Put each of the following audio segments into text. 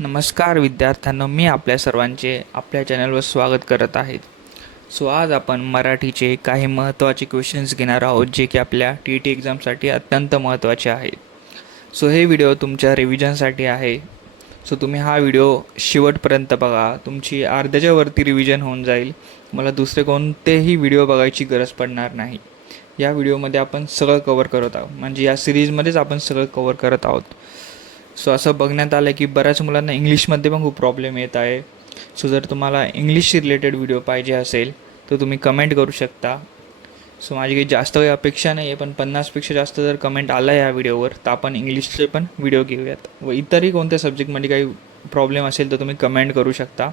नमस्कार विद्यार्थ्यांनो, मी आपल्या सर्वांचे आपल्या चॅनलवर स्वागत करत आहे. आज आपण मराठीचे काही महत्त्वाचे क्वेश्चन्स घेणार आहोत, जे की आपल्या TET एक्झामसाठी अत्यंत महत्त्वाचे आहेत. हे व्हिडिओ तुमच्या रिव्हिजनसाठी आहे. तुम्ही हा व्हिडिओ शेवटपर्यंत बघा. तुमची अर्ध्याच्या वरती रिव्हिजन होऊन जाईल. मला दुसरे कोणतेही व्हिडिओ बघायची गरज पडणार नाही. या व्हिडिओमध्ये आपण सगळं कवर करत आहोत, म्हणजे या सिरीजमध्येच आपण सगळं कवर करत आहोत. असं बघण्यात आलं की बऱ्याच मुलांना इंग्लिशमध्ये पण खूप प्रॉब्लेम येत आहे. जर तुम्हाला इंग्लिशशी रिलेटेड व्हिडिओ पाहिजे असेल तर तुम्ही कमेंट करू शकता. माझी काही जास्त काही अपेक्षा नाही आहे, पण 50पेक्षा जास्त जर कमेंट आला या व्हिडिओवर तर आपण इंग्लिशचे पण व्हिडिओ घेऊयात. व इतरही कोणत्या सब्जेक्टमध्ये काही प्रॉब्लेम असेल तर तुम्ही कमेंट करू शकता.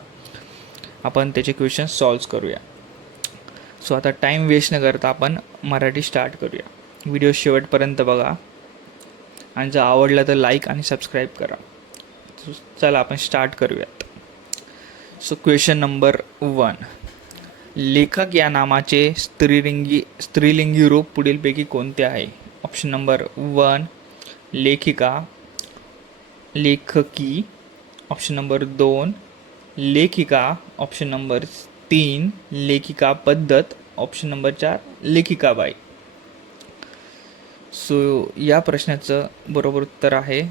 आपण त्याचे क्वेश्चन सॉल्व्ह करूया. आता टाईम वेस्ट न करता आपण मराठी स्टार्ट करूया. व्हिडिओ शेवटपर्यंत बघा आणि जर आवडलं तर लाईक आणि सबस्क्राईब करा. चला आपण स्टार्ट करूयात. Question number 1. लेखक या नामाचे स्त्रीलिंगी रूप पुढीलपैकी कोणते आहे? ऑप्शन नंबर 1 लेखिका, लेखकी. ऑप्शन नंबर 2 लेखिका. ऑप्शन नंबर 3 लेखिका पद्धत. Option number 4 लेखिकाबाई. या प्रश्नाचं बरोबर उत्तर आहे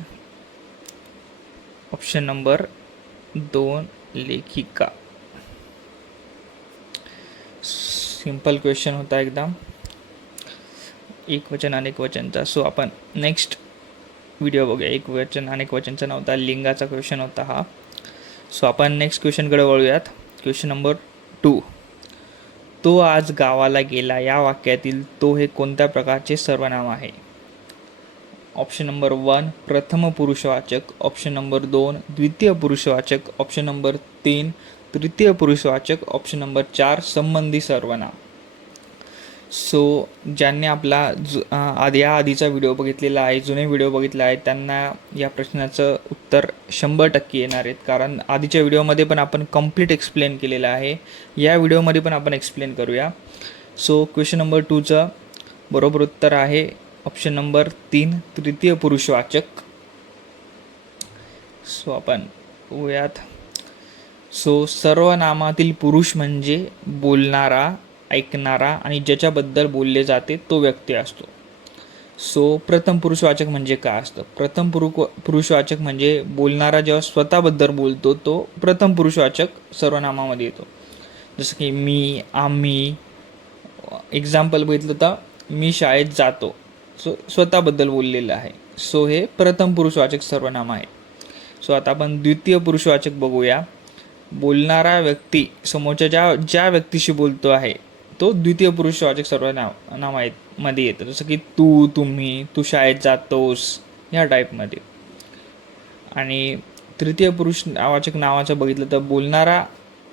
ऑप्शन नंबर 2 लेखिका. सिंपल क्वेश्चन होता एकदम, एक वचन अनेक वचनचा. आपण नेक्स्ट व्हिडिओ बघूया. एक वचन अनेक वचनचा नव्हता, लिंगाचा क्वेश्चन होता हा. आपण नेक्स्ट क्वेश्चनकडे वळूयात. Question number 2. तो आज गावाला गेला या वाक्यातील तो हे कोणत्या प्रकारचे सर्वनाम आहे? ऑप्शन नंबर 1 प्रथम पुरुषवाचक. ऑप्शन नंबर 2 द्वितीय पुरुषवाचक. ऑप्शन नंबर 3 तृतीय पुरुषवाचक. ऑप्शन नंबर 4 संबंधी सर्वनाम. ज्यांनी आपला या आधीचा व्हिडिओ बघितलेला आहे, जुने व्हिडिओ बघितले आहेत, त्यांना या प्रश्नाचं उत्तर 100% येणार आहेत. कारण आधीच्या व्हिडिओमध्ये पण आपण कंप्लीट एक्सप्लेन केलेलं आहे. या व्हिडिओमध्ये पण आपण एक्सप्लेन करूया. क्वेश्चन नंबर 2चं बरोबर उत्तर आहे ऑप्शन नंबर 3 तृतीय पुरुषवाचक. आपण बघूयात. सर्वनामातील पुरुष म्हणजे बोलणारा, ऐकणारा आणि ज्याच्याबद्दल बोलले जाते तो व्यक्ती असतो. प्रथम पुरुषवाचक म्हणजे काय असतं? प्रथम पुरुषवाचक म्हणजे बोलणारा जेव्हा स्वतःबद्दल बोलतो तो प्रथम पुरुषवाचक सर्वनामामध्ये येतो. जसं की मी, आम्ही. एक्झाम्पल बघितलं तर मी शाळेत जातो. स्वतःबद्दल बोललेलं आहे. हे प्रथम पुरुषवाचक सर्वनाम आहे. आता आपण द्वितीय पुरुषवाचक बघूया. बोलणारा व्यक्ती समोरच्या ज्या व्यक्तीशी बोलतो आहे तो द्वितीय पुरुषवाचक सर्वनाम मध्ये येतं. जसं की तू, तुम्ही, तू शाळेत जातोस, ह्या टाईपमध्ये. आणि तृतीय पुरुषवाचक नावाचं बघितलं तर बोलणारा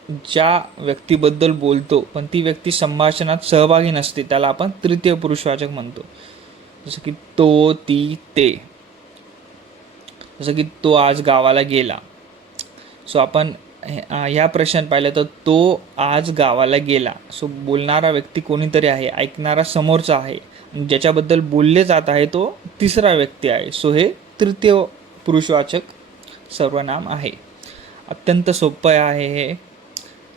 ज्या व्यक्तीबद्दल बोलतो पण ती व्यक्ती संभाषणात सहभागी नसते त्याला आपण तृतीय पुरुषवाचक म्हणतो. जसं की तो, ती, ते. जसं की तो आज गावाला गेला. आपण ह्या प्रश्न पाहिलं तर तो आज गावाला गेला. बोलणारा व्यक्ती कोणीतरी आहे, ऐकणारा समोरचा आहे, ज्याच्याबद्दल बोलले जात आहे तो तिसरा व्यक्ती आहे. हे तृतीय पुरुषवाचक सर्वनाम आहे. अत्यंत सोपं आहे हे,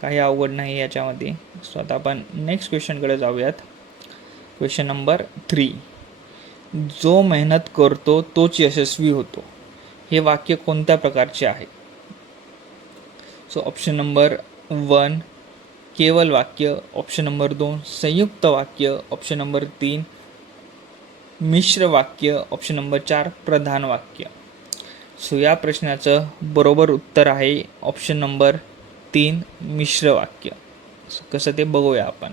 काही अवघड नाही याच्यामध्ये. आता आपण नेक्स्ट क्वेश्चनकडे जाऊयात. Question number 3. जो मेहनत करतो तोच यशस्वी होतो हे वाक्य कोणत्या प्रकारचे आहे? ऑप्शन नंबर 1 केवल वाक्य. ऑप्शन नंबर 2 संयुक्त वाक्य. ऑप्शन नंबर 3 मिश्र वाक्य. ऑप्शन नंबर 4 प्रधान वाक्य. या प्रश्नाचं बरोबर उत्तर आहे ऑप्शन नंबर 3 मिश्र वाक्य. कसं ते बघूया आपण.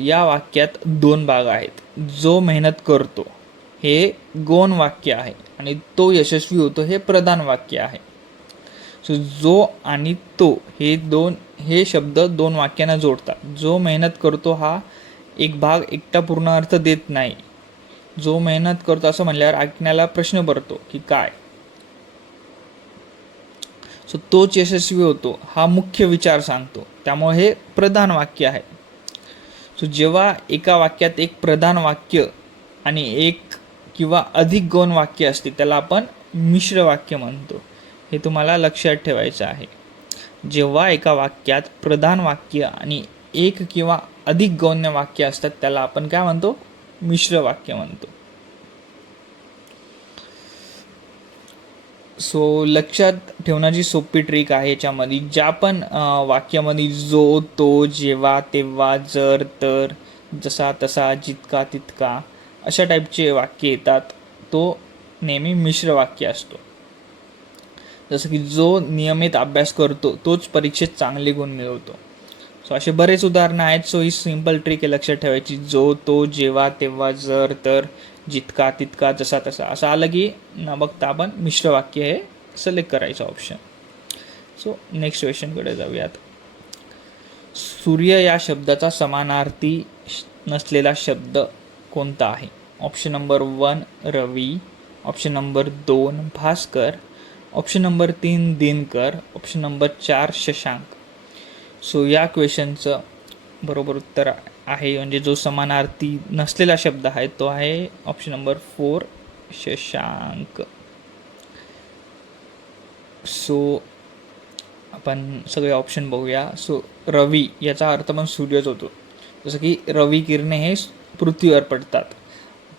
या वाक्यात 2 भाग आहेत. जो मेहनत करतो हे गौण वाक्य आहे आणि तो यशस्वी होतो हे प्रधान वाक्य आहे. जो आणि तो हे शब्द 2 वाक्यांना जोडतात. जो मेहनत करतो हा एक भाग एकटा पूर्ण अर्थ देत नाही. जो मेहनत करतो असं म्हणल्यावर ऐकण्याला प्रश्न पडतो की काय. तोच यशस्वी होतो हा मुख्य विचार सांगतो, त्यामुळे हे प्रधान वाक्य आहे. जेव्हा एका वाक्यात एक प्रधान वाक्य आणि एक किंवा अधिक गौण वाक्य असते त्याला आपण मिश्र वाक्य म्हणतो. हे तुम्हाला लक्षात ठेवायचं आहे. जेव्हा एका वाक्यात प्रधान वाक्य आणि एक किंवा अधिक गौण वाक्य असतात त्याला आपण काय म्हणतो? मिश्र वाक्य म्हणतो. सो लक्षात ठेवण्याची सोपी ट्रिक आहे याच्यामध्ये. ज्या पण वाक्यामध्ये जो, तो, जेव्हा, तेव्हा, जर, तर, जसा, तसा, जितका, तितका अशा टाईपचे वाक्य येतात, तो नेहमी मिश्र वाक्य असतो. जसं की जो नियमित अभ्यास करतो तोच परीक्षेत चांगले गुण मिळवतो. सो असे बरेच उदाहरणं आहेत. सो ही सिंपल ट्रिक आहे लक्षात ठेवायची. जो, तो, जेव्हा, तेव्हा, जर, तर, जितका, तितका, जसा, तसा असं आलं की न बघता आपण मिश्र वाक्य हे सिलेक्ट करायचं ऑप्शन. सो नेक्स्ट क्वेश्चनकडे जाऊयात. सूर्य या शब्दाचा समानार्थी नसलेला शब्द कोणता आहे? ऑप्शन नंबर 1 रवी, ऑप्शन नंबर 2 भास्कर, ऑप्शन नंबर 3 दिनकर, ऑप्शन नंबर 4 शशांक. सो या क्वेश्चनचं बरोबर उत्तर आहे, म्हणजे जो समानार्थी नसलेला शब्द आहे तो आहे ऑप्शन नंबर 4 शशांक. सो आपण सगळे ऑप्शन बघूया. सो रवी याचा अर्थ पण सूर्यच होतो, जसं की रवी किरणे हे पृथ्वीवर पडतात.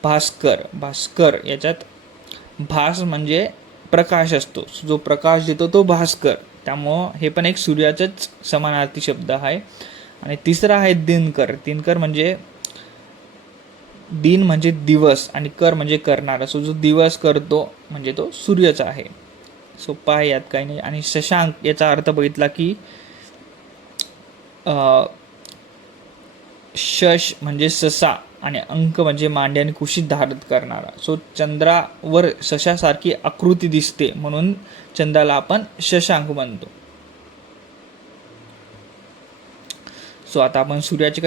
भास्कर याच्यात भास म्हणजे प्रकाश असतो, जो प्रकाश देतो तो भास्कर, त्यामुळं हे पण एक सूर्याचाच समानार्थी शब्द आहे. आणि तिसरा आहे दिनकर म्हणजे दिन म्हणजे दिवस आणि कर म्हणजे करणारा. सो जो दिवस करतो म्हणजे तो सूर्यच आहे. सोपा आहे, यात काही नाही. आणि शशांक याचा अर्थ बघितला की शश म्हणजे ससा आणि अंक म्हणजे मांडे आणि कुशीत धारण करणारा. सो चंद्रावर सशासारखी आकृती दिसते म्हणून चंद्राला आपण शशांक म्हणतो. सो आता आपण सूर्याचे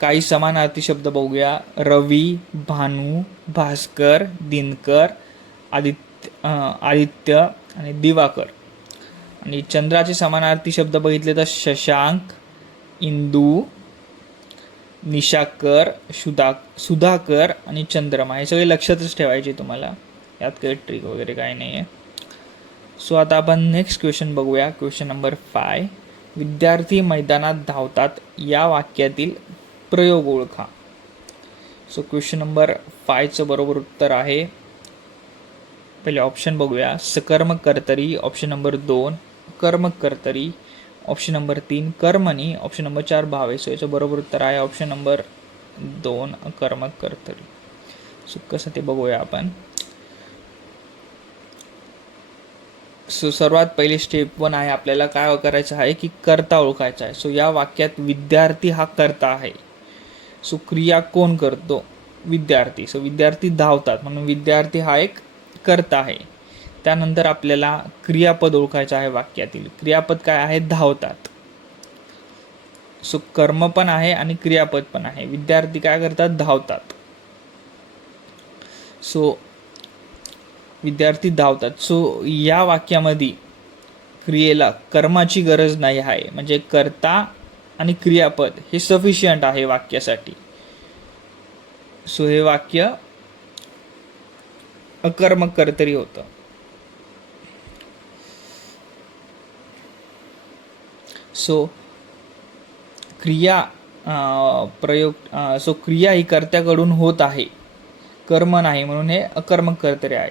काही समानार्थी शब्द बघूया. रवी, भानू, भास्कर, दिनकर, आदित्य आणि दिवाकर. आणि चंद्राचे समानार्थी शब्द बघितले तर शशांक, इंदू, निशाकर, सुधाकर आणि चंद्रमा. हे सगळे लक्षातच ठेवायचे तुम्हाला, यात काही ट्रिक वगैरे काही नाही आहे. सो आता आपण नेक्स्ट क्वेश्चन बघूया. Question number 5. विद्यार्थी मैदानात धावतात या वाक्यातील प्रयोग ओळखा. सो क्वेश्चन नंबर 5चं बरोबर उत्तर आहे, पहिले ऑप्शन बघूया. सकर्मक कर्तरी, ऑप्शन नंबर 2 कर्मक कर्तरी, ऑप्शन नंबर 3 कर्मणी, ऑप्शन नंबर 4 भावे. सो याचं बरोबर उत्तर आहे ऑप्शन नंबर 2 कर्मक कर्तरी. सो कसं ते बघूया आपण. सो सर्वात पहिली स्टेप 1 आहे, आपल्याला काय करायचं आहे की कर्ता ओळखायचा आहे. सो या वाक्यात विद्यार्थी हा कर्ता आहे. सो क्रिया कोण करतो? विद्यार्थी. सो विद्यार्थी धावतात म्हणून विद्यार्थी हा एक कर्ता आहे. त्यानंतर आपल्याला क्रियापद ओळखायचं आहे. वाक्यातील क्रियापद काय आहे? धावतात. सो कर्म पण आहे आणि क्रियापद पण आहे. विद्यार्थी काय करतात? धावतात. सो विद्यार्थी धावतात. सो या वाक्यामध्ये क्रियेला कर्माची गरज नाही आहे, म्हणजे कर्ता आणि क्रियापद हे सफिशियंट आहे वाक्यासाठी. सो हे वाक्य अकर्मक कर्तरी होतं. सो क्रिया सो क्रिया ही कर्त्याकडून होत आहे, कर्म नाही, म्हणून हे अकर्मक कर्तरी आहे.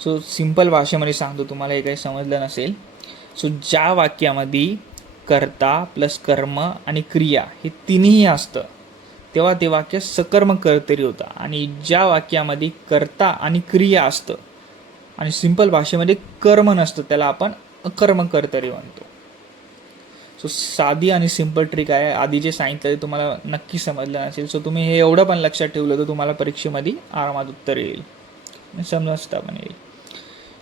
सो सिंपल भाषेमध्ये सांगतो तुम्हाला, हे काही समजलं नसेल. सो ज्या वाक्यामध्ये कर्ता प्लस कर्म आणि क्रिया हे तिन्ही असतं तेव्हा ते वाक्य सकर्मक कर्तरी होतं. आणि ज्या वाक्यामध्ये कर्ता आणि क्रिया असतं आणि सिंपल भाषेमध्ये कर्म नसतं त्याला आपण अकर्मक कर्तरी म्हणतो. सो साधी आणि सिंपल ट्रिक आहे. आधी जे सांगितलं ते तुम्हाला नक्की समजलं नसेल. सो तुम्ही हे एवढं पण लक्षात ठेवलं तर तुम्हाला परीक्षेमध्ये आरामात उत्तर येईल, समजता पण येईल.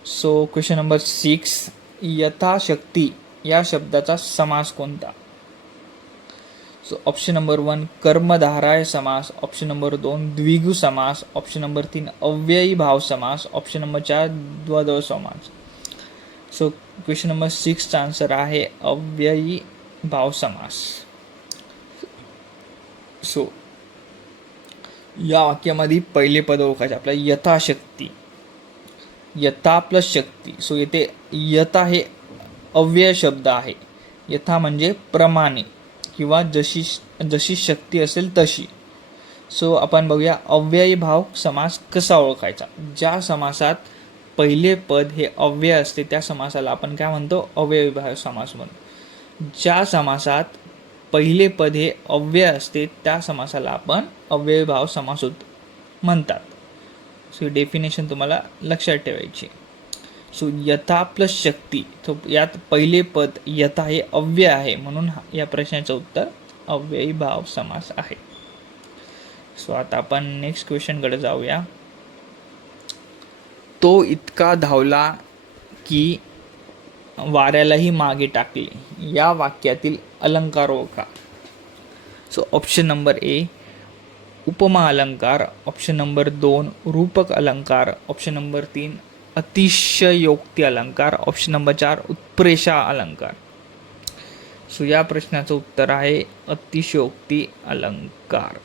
So question number 6. यथाशक्ती या शब्दाचा समास कोणता? सो ऑप्शन नंबर 1 कर्मधाराय समास, ऑप्शन नंबर 2 द्विगु समास, ऑप्शन नंबर 3 अव्ययी भाव समास, ऑप्शन नंबर 4 द्वंद्व समास. सो क्वेश्चन नंबर 6चा आन्सर आहे अव्ययी भाव समास. सो या वाक्यामध्ये पहिले पद ओळखायचे आपल्या, यथाशक्ती. यथा प्लस शक्ती. सो येथे यथा हे अव्यय शब्द आहे. यथा म्हणजे प्रमाणे किंवा जशी जशी शक्ती असेल तशी. सो आपण बघूया अव्ययी भाव समास कसा ओळखायचा. ज्या समासात पहिले पद हे अव्यय असते त्या समासाला आपण काय म्हणतो, अव्ययी भाव समास म्हणतो. ज्या समासात पहिले पद हे अव्यय असते त्या समासाला आपण अव्ययी भाव समास म्हणतात. सो डेफिनेशन तुम्हाला लक्षात ठेवायची. सो यथा प्लस शक्ती, तो यात पहिले पद यथा हे अव्यय आहे म्हणून या प्रश्नाचं उत्तर अव्ययी भाव समास आहे. सो आता आपण नेक्स्ट क्वेश्चनकडे जाऊया. तो इतका धावला की वाऱ्यालाही मागे टाकले. या वाक्यातील अलंकार ओळखा. सो ऑप्शन नंबर ए उपमा अलंकार, ऑप्शन नंबर 2 रूपक अलंकार, ऑप्शन नंबर 3 अतिशयोक्ती अलंकार, ऑप्शन नंबर 4 उत्प्रेषा अलंकार. सो या प्रश्नाचं उत्तर आहे अतिशयोक्ती अलंकार.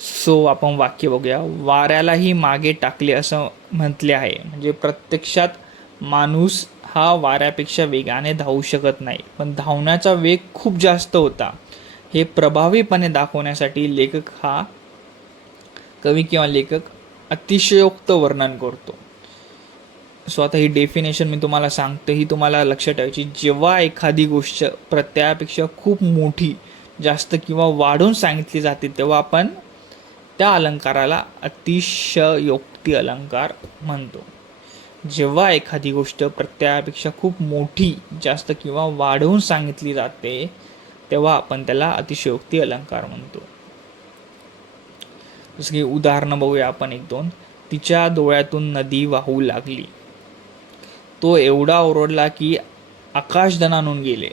सो आपण वाक्य बघूया. वाऱ्यालाही मागे टाकले असं म्हटले आहे, म्हणजे प्रत्यक्षात माणूस हा वाऱ्यापेक्षा वेगाने धावू शकत नाही, पण धावण्याचा वेग खूप जास्त होता. हे प्रभावीपणे दाखवण्यासाठी लेखक हा कवी किंवा लेखक अतिशयोक्त वर्णन करतो. सो आता ही डेफिनेशन मी तुम्हाला सांगतो, ही तुम्हाला लक्षात ठेवायची. जेव्हा एखादी गोष्ट प्रत्ययापेक्षा खूप मोठी, जास्त किंवा वाढून सांगितली जाते तेव्हा आपण त्या अलंकाराला अतिशयोक्ती अलंकार म्हणतो. जेव्हा एखादी गोष्ट प्रत्ययापेक्षा खूप मोठी, जास्त किंवा वाढवून सांगितली जाते तेव्हा आपण त्याला अतिशयोक्ती अलंकार म्हणतो. जसं की उदाहरणं बघूया आपण 1-2. तिच्या डोळ्यातून नदी वाहू लागली. तो एवढा ओरडला की आकाशदनानून गेले.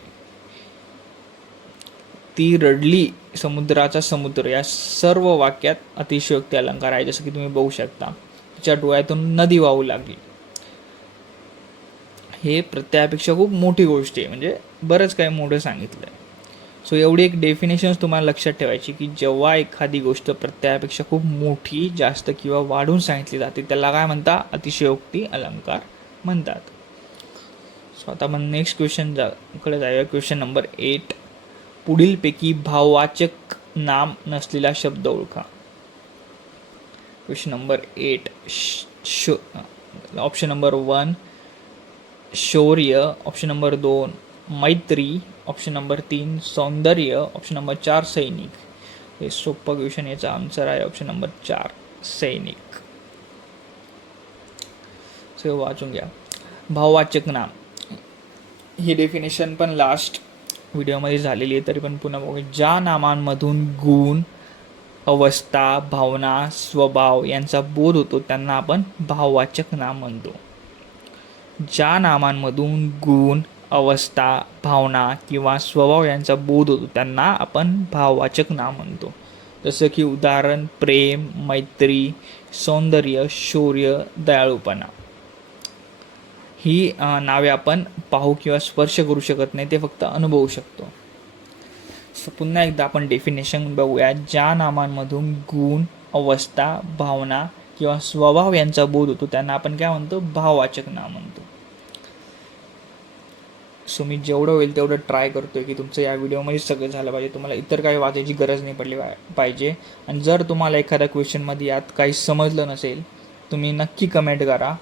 ती रडली समुद्राचा समुद्र. या सर्व वाक्यात अतिशयोक्ती अलंकार आहे. जसं की तुम्ही बघू शकता, तिच्या डोळ्यातून नदी वाहू लागली. हे प्रत्ययापेक्षा खूप मोठी गोष्ट आहे, म्हणजे बरंच काही मोठं सांगितलं आहे. सो एवढी एक डेफिनेशन तुम्हाला लक्षात ठेवायची की जेव्हा एखादी गोष्ट प्रत्ययापेक्षा खूप मोठी, जास्त किंवा वाढून सांगितली जाते त्याला काय म्हणतात, अतिशयोक्ती अलंकार म्हणतात. सो आता आपण नेक्स्ट कडे जाऊया. Question number 8. पुढीलपैकी भाववाचक नाम नसलेला शब्द ओळखा. Question number 8. ऑप्शन नंबर 1 शौर्य, ऑप्शन नंबर 2 मैत्री, ऑप्शन नंबर 3 सौंदर्य, ऑप्शन नंबर 4 सैनिक. हे सोपं क्वेश्चन, याचा आन्सर आहे ऑप्शन नंबर 4 सैनिक. सो वाचून घ्या. भाववाचक नाम ही डेफिनेशन पण लास्ट व्हिडिओमध्ये झालेली आहे, तरी पण पुन्हा बघूया. ज्या नामांमधून गुण, अवस्था, भावना, स्वभाव यांचा बोध होतो त्यांना आपण भाववाचक नाम म्हणतो. ज्या नामांमधून गुण, अवस्था, भावना किंवा स्वभाव यांचा बोध होतो त्यांना आपण भाववाचक नाम म्हणतो. जसं की उदाहरण प्रेम, मैत्री, सौंदर्य, शौर्य, दयाळूपणा. ही नावे आपण पाहू किंवा स्पर्श करू शकत नाही, ते फक्त अनुभवू शकतो. सो पुन्हा एकदा आपण डेफिनेशन बघूया. ज्या नामांमधून गुण, अवस्था, भावना किंवा स्वभाव यांचा बोध होतो त्यांना आपण काय म्हणतो, भाववाचक नाम म्हणतो. सो मी जेवढं होईल तेवढं ट्राय करतोय की तुमचं या व्हिडिओमध्ये सगळं झालं पाहिजे. तुम्हाला इतर काही वाचायची गरज नाही पडली पाहिजे. आणि जर तुम्हाला एखाद्या क्वेश्चनमध्ये यात काही समजलं नसेल तुम्ही नक्की कमेंट करा,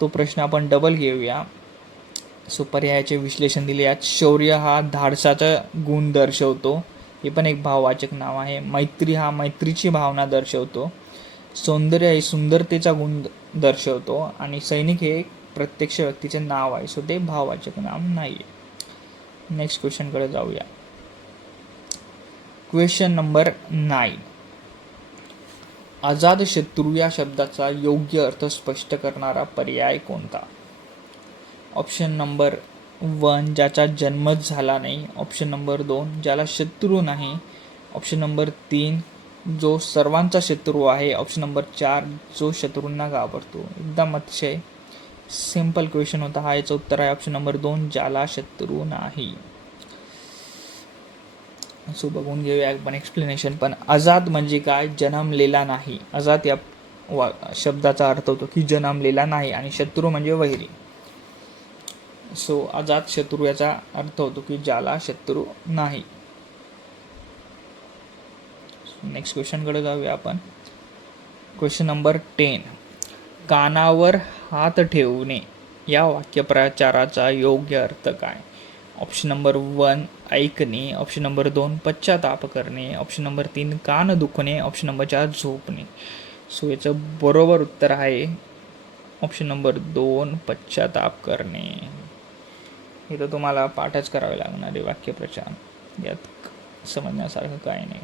तो प्रश्न आपण डबल घेऊया. सो पर्यायाचे विश्लेषण दिले. यात शौर्य हा धाडसाचा गुण दर्शवतो, हे पण एक भाववाचक नाव आहे. मैत्री हा मैत्रीची भावना दर्शवतो. सौंदर्य हे सुंदरतेचा गुण दर्शवतो. आणि सैनिक हे प्रत्यक्ष व्यक्तीचे नाव आहे, सो ते भाववाचक नाम नाही आहे. नेक्स्ट क्वेश्चनकडे जाऊया. Question number 9. अजातशत्रू या शब्दाचा योग्य अर्थ स्पष्ट करणारा पर्याय कोणता. ऑप्शन नंबर 1 ज्याचा जन्मच झाला नाही, ऑप्शन नंबर 2 ज्याला शत्रू नाही, ऑप्शन नंबर 3 जो सर्वांचा शत्रू आहे, ऑप्शन नंबर 4 जो शत्रूंना घाबरतो. एकदम अतिशय सिंपल क्वेश्चन होता हा. याचं उत्तर आहे ऑप्शन नंबर 2 ज्याला शत्रू नाही. सो बघून घेऊया आपण एक्सप्लेनेशन. पण अजात म्हणजे काय, जन्मलेला नाही. अजात या शब्दाचा अर्थ होतो की जन्मलेला नाही, आणि शत्रू म्हणजे वैरी. सो अजात शत्रू याचा अर्थ होतो की ज्याला शत्रू नाही. नेक्स्ट क्वेश्चनकडे जाऊया आपण. Question number 10. कानावर हात ठेवणे या वाक्यप्रचाराचा योग्य अर्थ काय? ऑप्शन नंबर 1 ऐकणे, ऑप्शन नंबर 2 पश्चाताप करणे, ऑप्शन नंबर 3 कान दुखणे, ऑप्शन नंबर 4 झोपणे. सो याचं बरोबर उत्तर आहे ऑप्शन नंबर 2 पश्चाताप करणे. हे तर तुम्हाला पाठच करावे लागणार आहे वाक्यप्रचार, यात समजण्यासारखं काय नाही.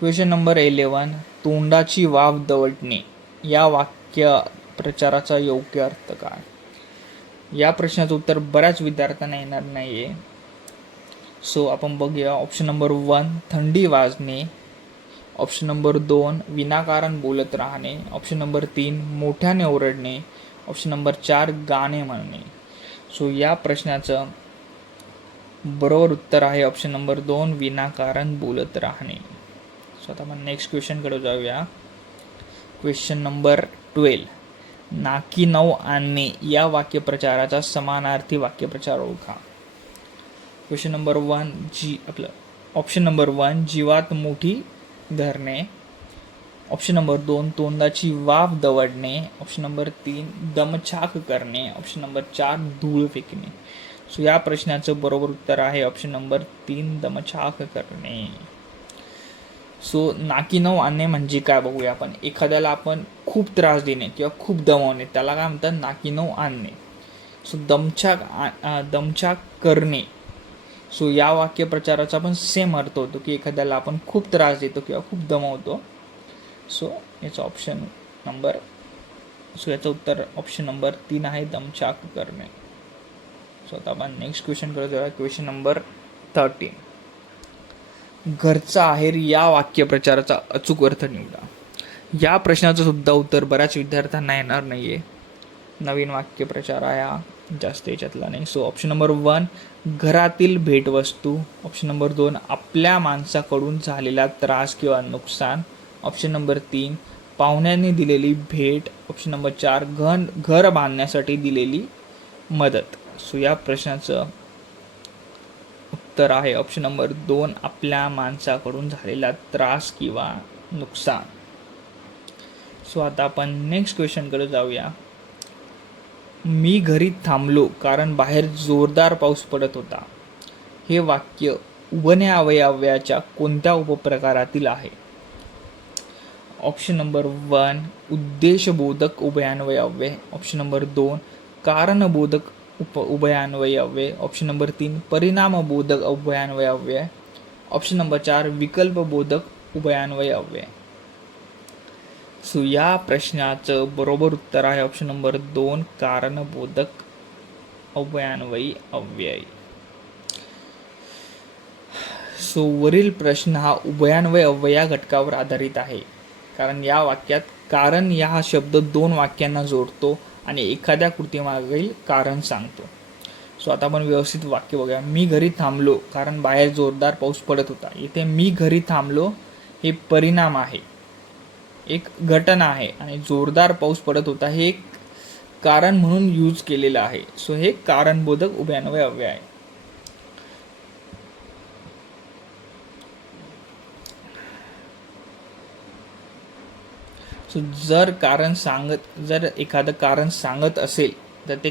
Question number 11. तोंडाची वाफ दवडणे या वाक्य प्रचाराचा योग्य अर्थ काय? या प्रश्नाचं उत्तर बऱ्याच विद्यार्थ्यांना येणार नाही आहे. सो आपण बघूया. ऑप्शन नंबर 1 थंडी वाजणे, ऑप्शन नंबर 2 विनाकारण बोलत राहणे, ऑप्शन नंबर 3 मोठ्याने ओरडणे, ऑप्शन नंबर 4 गाणे म्हणणे. सो या प्रश्नाचं बरोबर उत्तर आहे ऑप्शन नंबर 2 विनाकारण बोलत राहणे. सो आता आपण नेक्स्ट क्वेश्चनकडे जाऊया. Question number 12. नाकी नऊ आणणे या वाक्यप्रचाराचा समानार्थी वाक्यप्रचार ओळखा. क्वेश्चन नंबर 1 ऑप्शन नंबर 1 जीवात मुठी धरणे, ऑप्शन नंबर 2 तोंडाची वाफ दवडणे, ऑप्शन नंबर 3 दमछाक करणे, ऑप्शन नंबर 4 धूळ फेकणे. सो या प्रश्नाचं बरोबर उत्तर आहे ऑप्शन नंबर 3 दमछाक करणे. सो नाकी नऊ आणणे म्हणजे काय बघूया आपण. एखाद्याला आपण खूप त्रास देणे किंवा खूप दमवणे त्याला काय म्हणतात? नाकी नऊ आणणे. सो दमछाक करणे, सो या वाक्यप्रचाराचा पण सेम अर्थ होतो की एखाद्याला आपण खूप त्रास देतो किंवा खूप दमवतो. सो याचा याचं उत्तर ऑप्शन नंबर 3 आहे दमछाक करणे. सो आता आपण नेक्स्ट क्वेश्चनकडे जाऊया. Question number 13. घरचा आहेर या वाक्यप्रचाराचा अचूक अर्थ निवडा. या प्रश्नाचं सुद्धा उत्तर बऱ्याच विद्यार्थ्यांना येणार नाही आहे. नवीन वाक्यप्रचार आहे हा, जास्त याच्यातला नाही. सो ऑप्शन नंबर 1 घरातील भेटवस्तू, ऑप्शन नंबर 2 आपल्या माणसाकडून झालेला त्रास किंवा नुकसान, ऑप्शन नंबर 3 पाहुण्यांनी दिलेली भेट, ऑप्शन नंबर 4 घर बांधण्यासाठी दिलेली मदत. सो या प्रश्नाचं उत्तर आहे ऑप्शन नंबर 2 आपल्या माणसाकडून झालेला त्रास किंवा नुकसान. सो आता आपण नेक्स्ट क्वेश्चनकडे जाऊया. मी घरी थांबलो कारण बाहेर जोरदार पाऊस पडत होता. हे वाक्य उभण्या अवयवाच्या कोणत्या उपप्रकारातील आहे? ऑप्शन नंबर 1 उद्देशबोधक उभयान्वयव्यय, ऑप्शन नंबर 2 कारणबोधक उभयान्वयव्यय, ऑप्शन नंबर 3 परिणामबोधक उभयान्वयव्यय, ऑप्शन नंबर 4 विकल्पबोधक उभयान्वयव्यय. सो या प्रश्नाचं बरोबर उत्तर आहे ऑप्शन नंबर 2 कारणबोधक उभयान्वयी अव्यय. सो वरील प्रश्न हा उभयान्वय अव्यया घटकावर आधारित आहे, कारण या वाक्यात कारण या शब्द 2 वाक्यांना जोडतो आणि एखाद्या कृतीमागील कारण सांगतो. सो आता आपण व्यवस्थित वाक्य बघूया. मी घरी थांबलो कारण बाहेर जोरदार पाऊस पडत होता. इथे मी घरी थांबलो हे परिणाम आहे, एक घटना आहे, आणि जोरदार पाऊस पडत होता हे एक कारण म्हणून यूज केलेलं आहे. सो हे कारणबोधक उभयान्वय अव्यय आहे. सो जर एखादं कारण सांगत असेल तर ते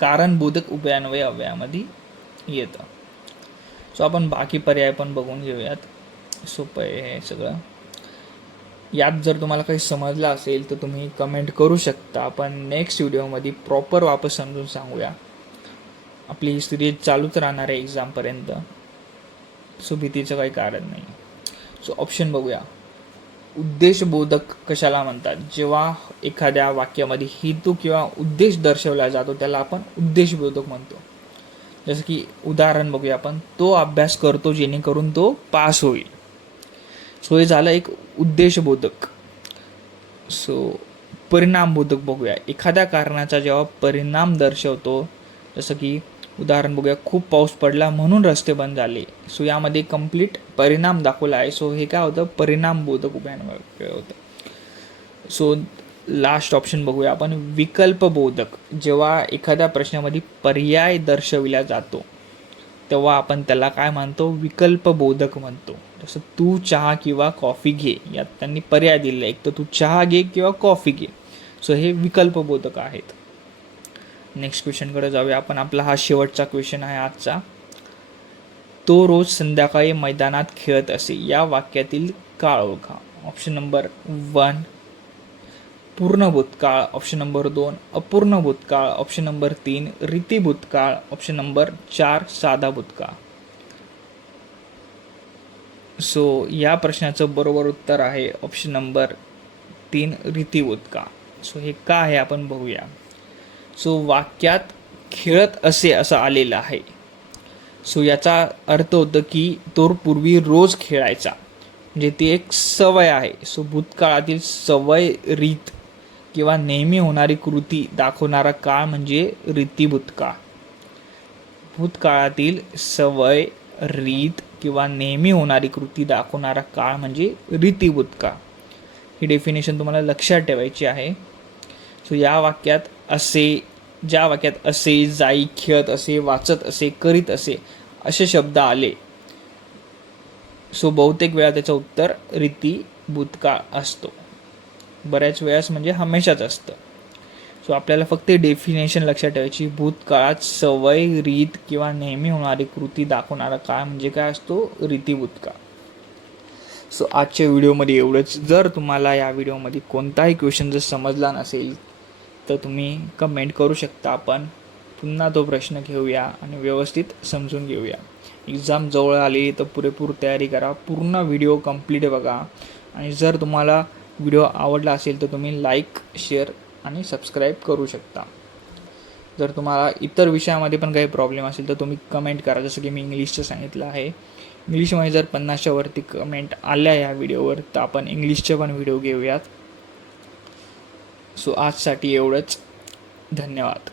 कारणबोधक उभयान्वय अव्ययामध्ये येतं. सो आपण बाकी पर्याय पण बघून घेऊयात. सोपं आहे हे सगळं. यात जर तुम्हाला काही समजलं असेल तर तुम्ही कमेंट करू शकता. आपण नेक्स्ट व्हिडिओमध्ये प्रॉपर वापस समजून सांगूया. आपली ही सिरीज चालूच राहणार आहे एक्झामपर्यंत, सो भीतीचं काही कारण नाही. सो ऑप्शन बघूया. उद्देशबोधक कशाला म्हणतात? जेव्हा एखाद्या वाक्यामध्ये हेतू किंवा उद्देश दर्शवला जातो त्याला आपण उद्देशबोधक म्हणतो. जसं की उदाहरण बघूया आपण. तो अभ्यास करतो जेणेकरून तो पास होईल. सो हे झालं एक उद्देशबोधक. सो परिणामबोधक बघूया. एखाद्या कारणाचा जेव्हा परिणाम दर्शवतो, जसं की उदाहरण बघूया, खूप पाऊस पडला म्हणून रस्ते बंद झाले. सो यामध्ये कंप्लीट परिणाम दाखवला आहे. सो हे काय होतं? परिणामबोधक उभयान्वय होतं. सो लास्ट ऑप्शन बघूया आपण, विकल्पबोधक. जेव्हा एखाद्या प्रश्नामध्ये पर्याय दर्शविला जातो तेव्हा आपण त्याला काय म्हणतो, विकल्पबोधक म्हणतो. जसं तू चहा किंवा कॉफी घे, यात त्यांनी पर्याय दिले, एक तर तू चहा घे किंवा कॉफी घे. सो हे विकल्पबोधक आहेत. नेक्स्ट क्वेश्चनकडे जाऊया आपण. आपला हा शेवटचा क्वेश्चन आहे आजचा. तो रोज संध्याकाळी मैदानात खेळत असे, या वाक्यातील काळ ओळखा. ऑप्शन नंबर 1 पूर्ण भूतकाळ, ऑप्शन नंबर 2 अपूर्ण भूतकाळ, ऑप्शन नंबर 3 रीती भूतकाळ, ऑप्शन नंबर 4 साधा भूतकाळ. सो या प्रश्नाचं बरोबर उत्तर आहे ऑप्शन नंबर 3 रीती भूतकाळ. सो हे का आहे आपण बघूया. सो वाक्यात खेळत असे असं आलेलं आहे. सो याचा अर्थ होतं की तो पूर्वी रोज खेळायचा, म्हणजे ती एक सवय आहे. सो भूतकाळातील सवय, रीत किंवा नेहमी होणारी कृती दाखवणारा काळ म्हणजे रीती भूतकाळ. भूतकाळातील सवय, रीत किंवा नेहमी होणारी कृती दाखवणारा काळ म्हणजे रीती भूतकाळ. ही डेफिनेशन तुम्हाला लक्षात ठेवायची आहे. सो या वाक्यात असे, ज्या वाक्यात असे, जाई, खेळत असे, वाचत असे, करीत असे असे शब्द आले, सो बहुतेक वेळा त्याचं उत्तर रीती भूतकाळ असतो. बऱ्याच वेळास म्हणजे हमेशाच असतं. सो आपल्याला फक्त डेफिनेशन लक्षात ठेवायची. भूतकाळात सवय, रीत किंवा नेहमी होणारी कृती दाखवणारा काळ म्हणजे काय असतो, रीती भूतकाळ. सो आजच्या व्हिडिओमध्ये एवढंच. जर तुम्हाला या व्हिडिओमध्ये कोणताही क्वेश्चन जर समजला नसेल तर तुम्ही कमेंट करू शकता. आपण पुन्हा तो प्रश्न घेऊया आणि व्यवस्थित समजून घेऊया. एक्झाम जवळ आली तर पुरेपूर तयारी करा. पूर्ण व्हिडिओ कंप्लीट बघा. आणि जर तुम्हाला व्हिडिओ आवडला असेल तर तुम्ही लाईक, शेअर आणि सबस्क्राईब करू शकता. जर तुम्हाला इतर विषयामध्ये पण काही प्रॉब्लेम असेल तर तुम्ही कमेंट करा. जसं की मी इंग्लिशचं सांगितलं आहे. इंग्लिशमध्ये जर 50च्या वरती कमेंट आल्या या व्हिडिओवर तर आपण इंग्लिशचे पण व्हिडिओ घेऊयात. सो आजसाठी एवढंच. धन्यवाद.